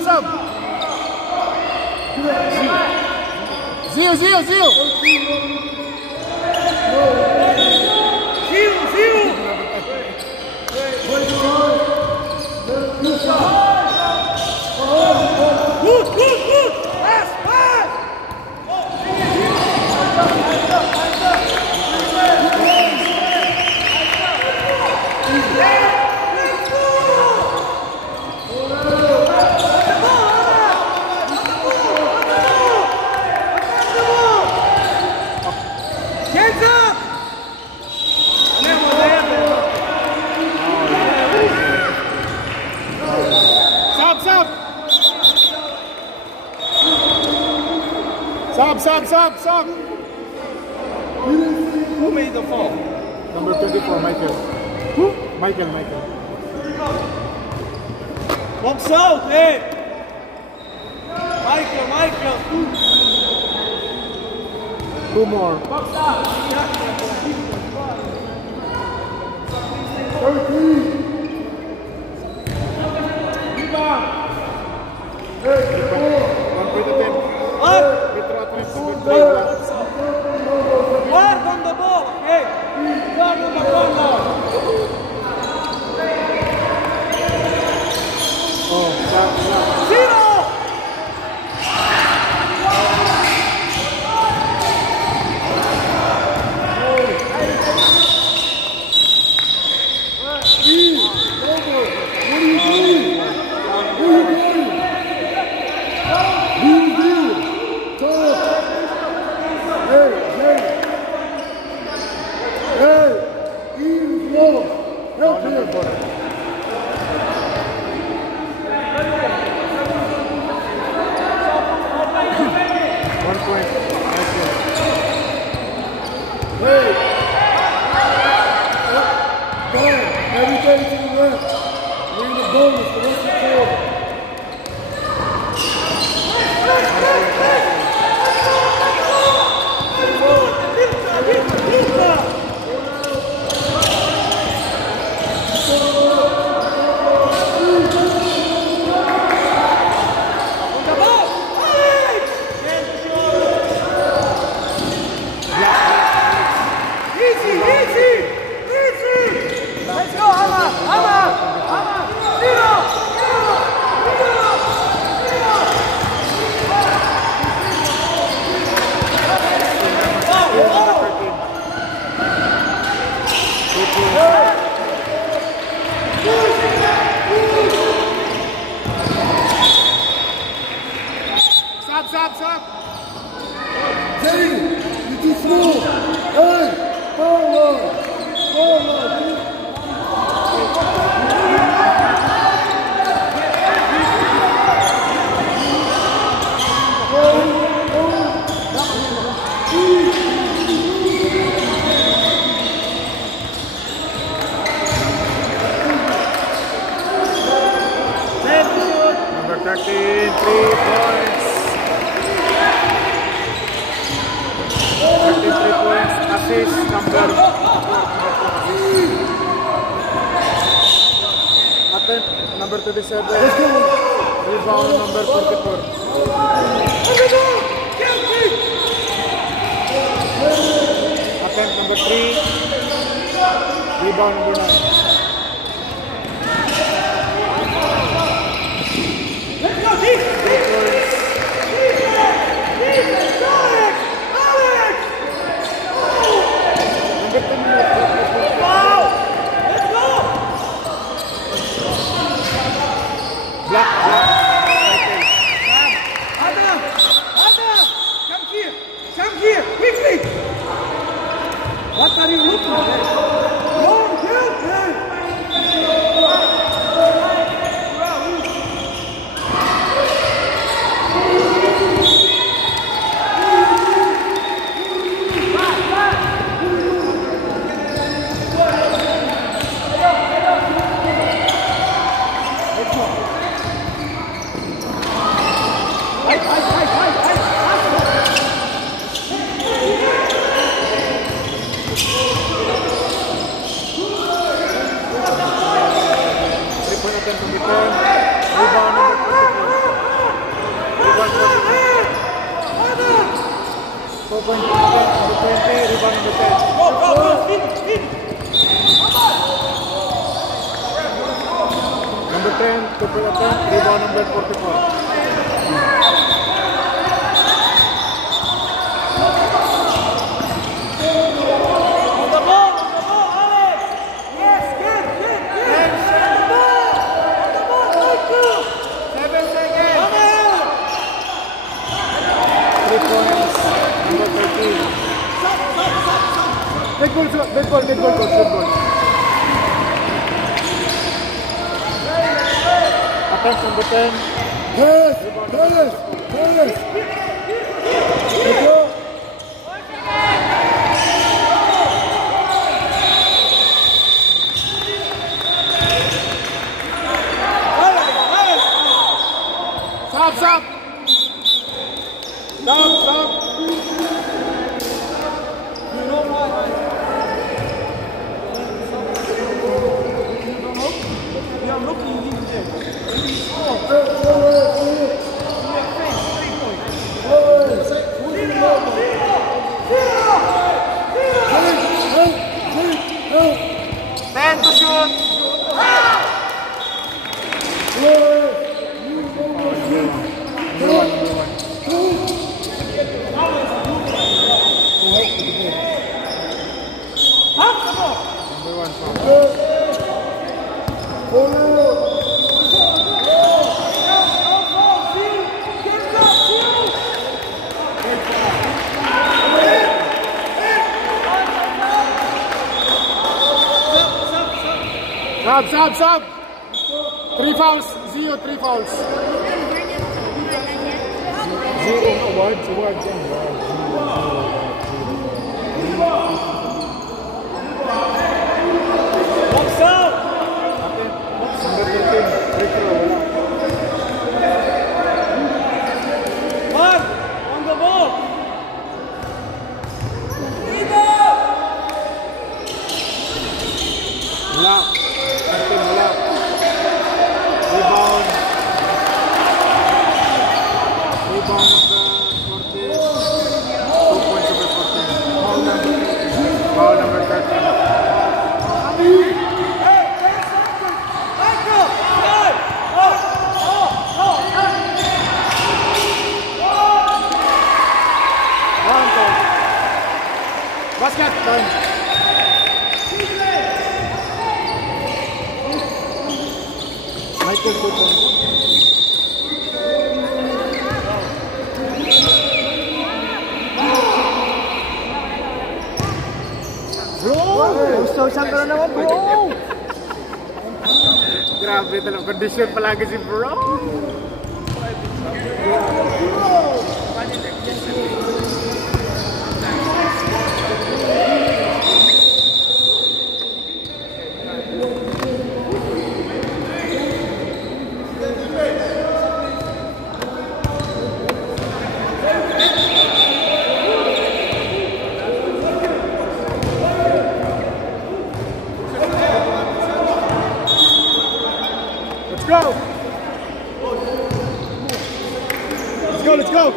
Sub. Zio. Zio. Good. Pass. Stop. Who made the fall? Number 24, Michael. Who? Michael. Box out, hey! Michael. Two more. Box out. 13. Rebound. One with the 10. Up. Guard on the ball, okay? Guard on the ball now. Zero! Stop. Jerry, you're too small. Hey, forward. Number 13, 3 points. 33 points, assist number 4. Attempt number 37. Rebound number 44. Attempt number 3. Rebound number 9. What are you looking at? Don't help him! 2 points number 20, rebound number 10. Number 10, 2 point attempt, rebound number 44. Big ball, coach, big ball. Attempt number 10. Yes! Yes! Yes! Let's go! Stop! Stop! To shoot! Stop! 3 fouls, Zio, 3 fouls. Zero awards. What's up? Number 13, free throw. One, on the ball. Wala. Rebound number 40. 2 points number 14. Foul number 13. Basket time. Michael 2 points. Bro! Saan ka na naman, bro? Grabe talaga. Condition palagi si bro. Let's go!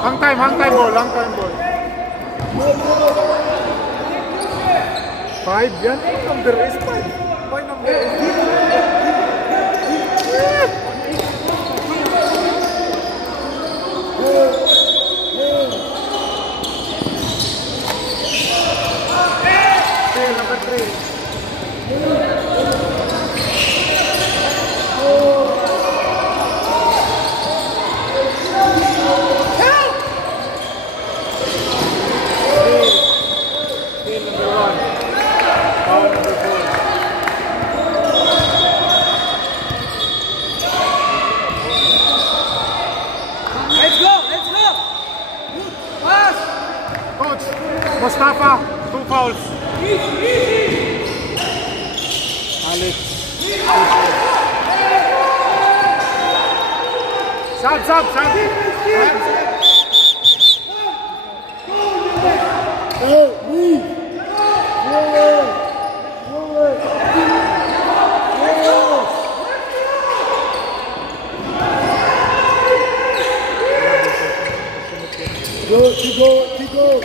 Hang time ball. 5 yan? Number is 5. Why number is 5? Number 3. Mustafa, 2 fouls. Alex. Sub. Keep going.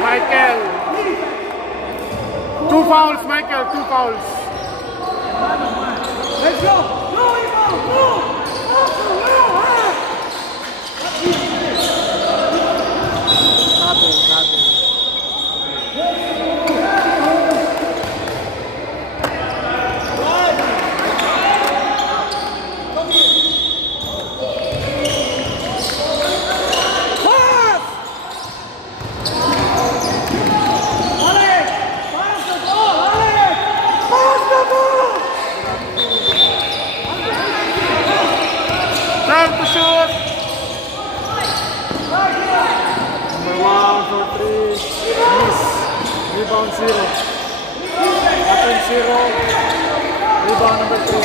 Michael. 2 fouls, Michael. 2 fouls. Let's go. Time to shoot. Number 1 for 3. Miss. Rebound 0. Offense 0. Rebound number 3.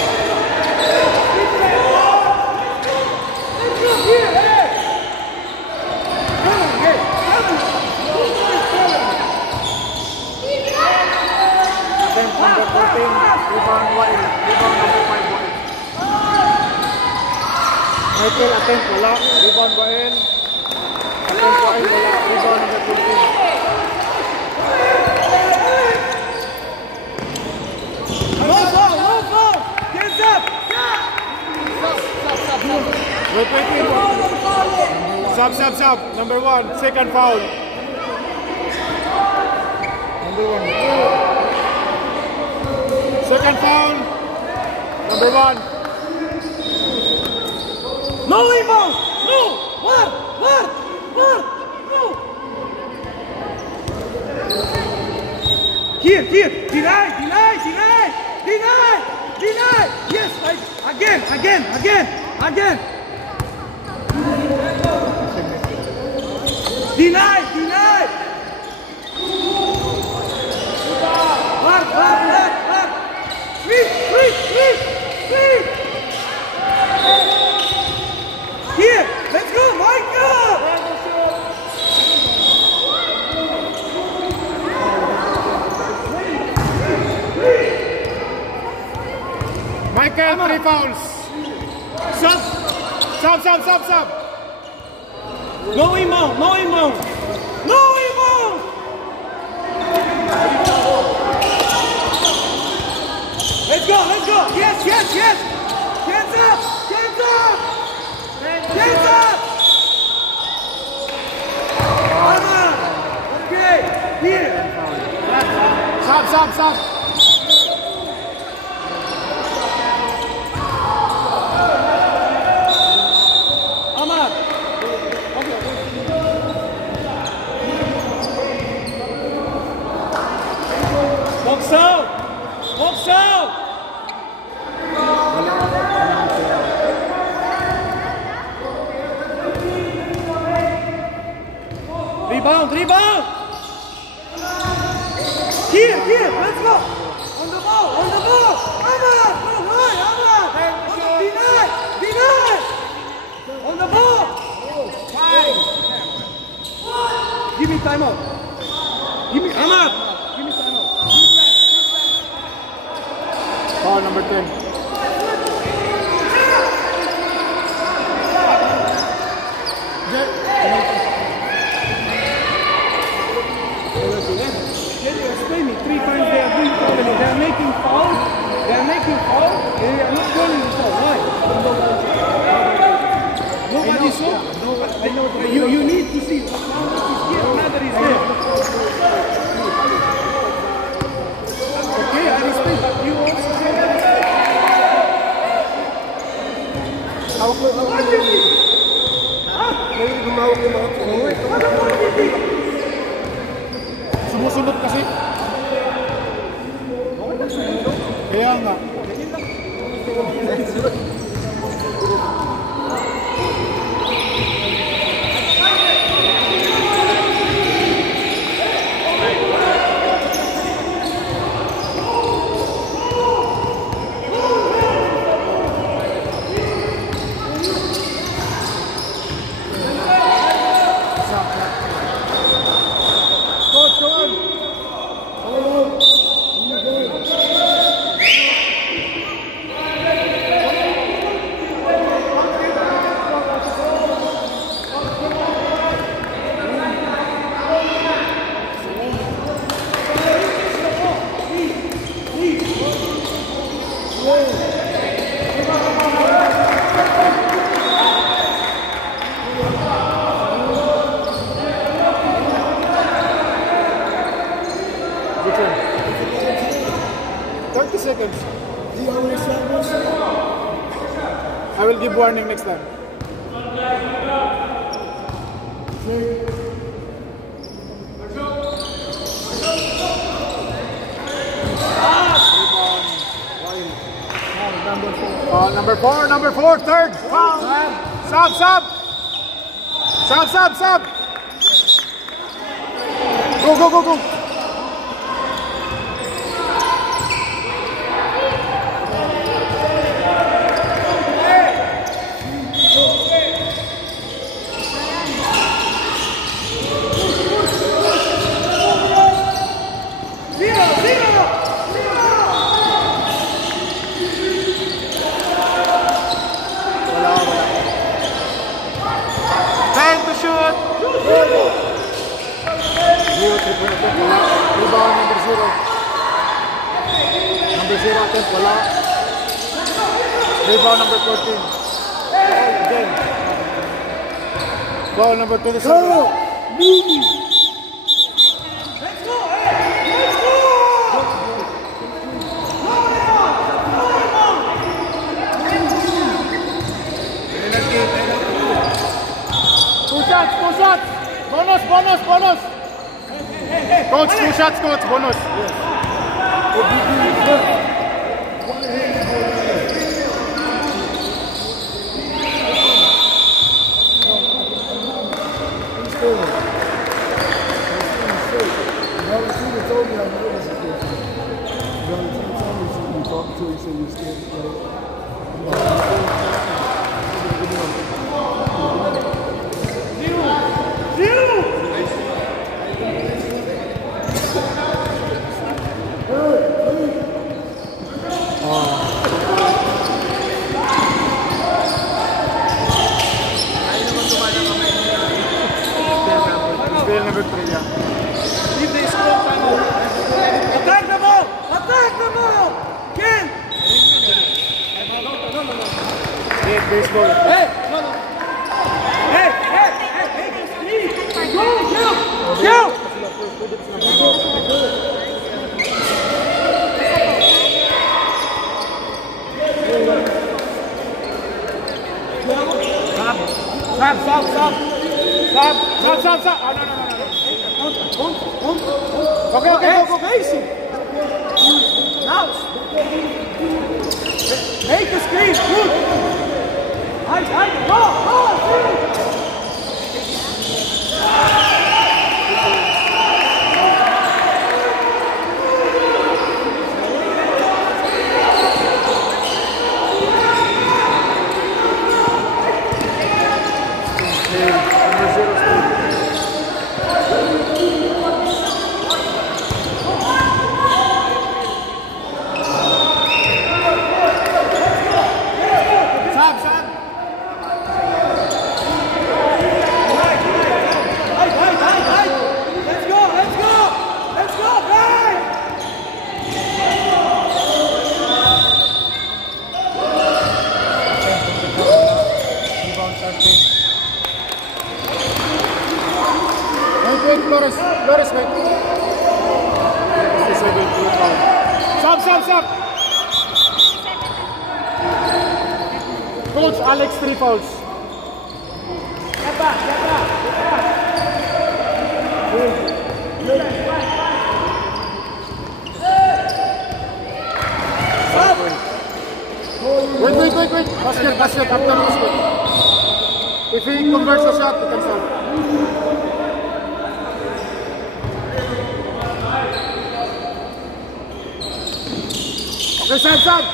Attempt number 14. Rebound 1. Rebound number 5. Michael, attempt wala. Rebound Wael. Attempt Wael wala. Rebound number 14. No foul. Hands up. Wait. Sub. Number 1. Second foul. Number 1. Second foul. Number 1. No rebound. No. What? No. Here. Deny. Yes. Again. Deny. Mark. Sweep. Here, let's go, Michael! Michael, 3 fouls. Sub. No inbound! Let's go! Yes! Hands up! Okay, here! Sub. Ahmad! Box out! Rebound! Here, let's go! On the ball! Ahmad! Deny! On the ball! Give me timeout! Ahmad! Give me timeout! Foul number 10. Can you explain me? 3 times they are doing foul. They are making foul. I'm not calling you for. Why? Nobody saw. I know. You need to see. One is here, another is there. Okay, I respect, but you also say that. Sumusunod kasi. Kaya nga. Seconds. I will give warning next time. Number four, third. Sub. Go. Rebound number 0. Number 0 attempt, wala. Rebound number 14. Again. Ball number 27. Let's go! Two shots! Bonus! Coach, 2 shots, coach, bonus. Yes. Number 3, yeah. If they score, time out. Attack the ball! Ken! Hey, baseball. Hey! Go! Stop. Okay, go. Spacing. Now. Make the screen. Good. Go. Stop! Coach Alex, 3 fouls. Get back, get back, get back. Stop! Wait. Basket, after basket. If he converts the shot, he can stop. Okay, side.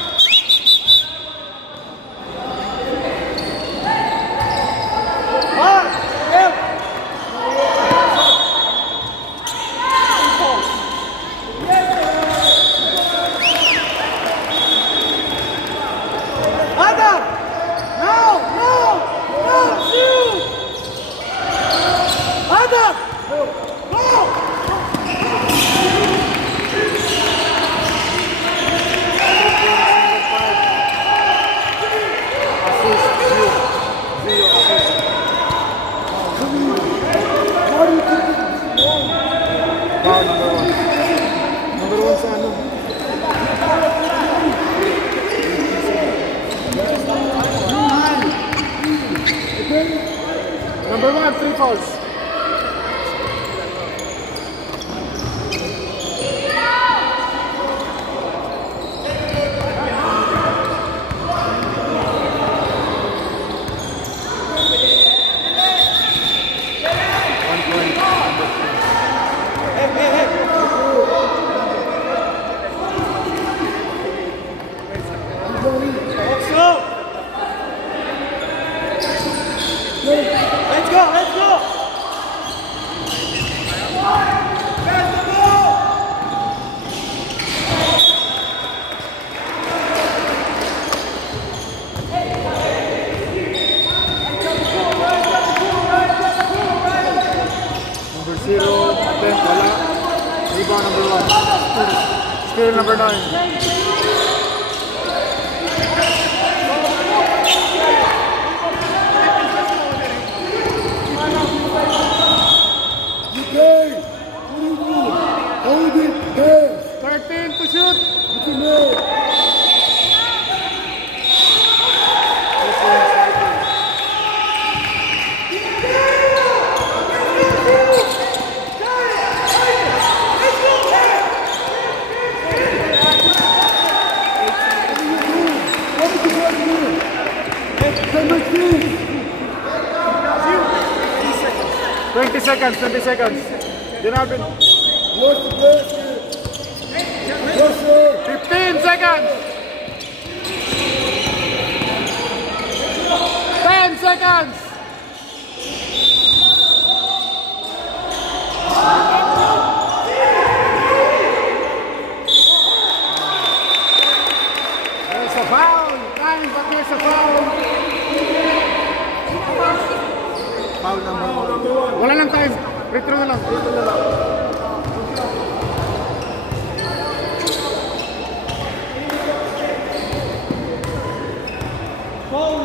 Number one sa ano? Number 1, 3 fouls. Let's go! Number 0, attempt, wala. Rebound number 1. Steal number 9. Hold it there. 13 to shoot. What you know? Twenty seconds. Dinabin. What's the basket? Yes, sir. 15 seconds. 10 seconds. There's a foul. Time, but there's a foul. Foul number 1. Wala lang time. Free throw na lang.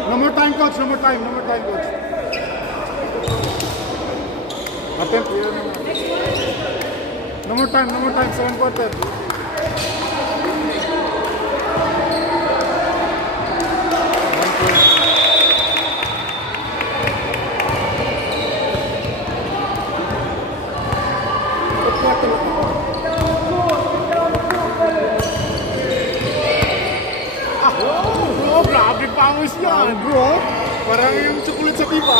No more time, coach. Attempt. No more time. 7 quarter. Grabe pawis yan, bro. Parang yung chocolate sa tipa.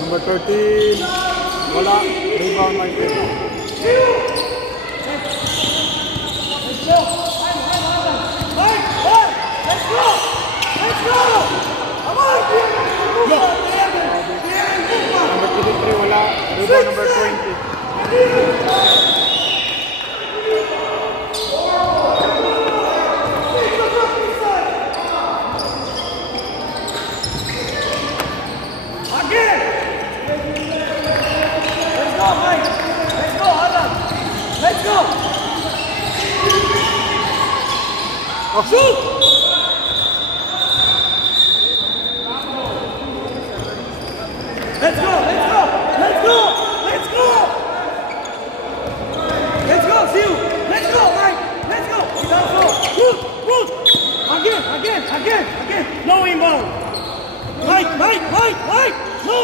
Number 13, wala. Rebound, Michael. Number 23, wala. Rebound, number 20. Shoot! Let's go! Let's go! Let's go! Let's go! Let's go, Siu! Let's go, Mike! Let's go! Without goal! Shoot! Shoot! Again! No inbound! Mike! No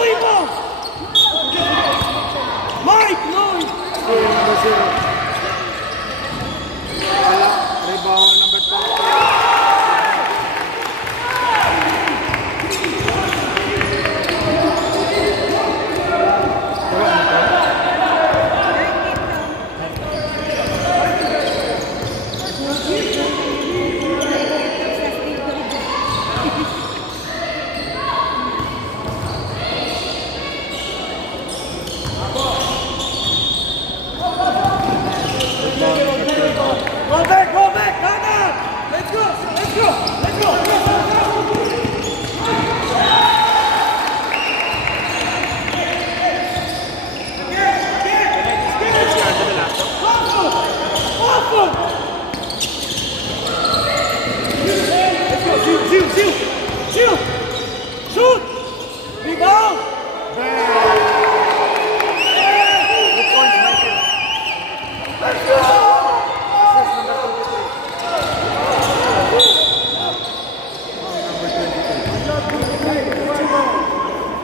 inbound! Mike, no! Score number 0. Wala. Rebound, number 20. Go back! No! Let's go! Shoot! Rebound! Good points, Michael. Let's go!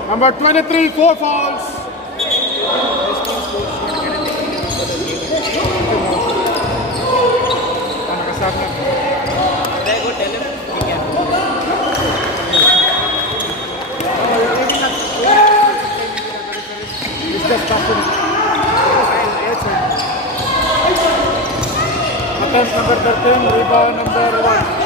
Number 23, 4 fouls. Nakasarap na. It's just passing. Attempt number 13, rebound number 1.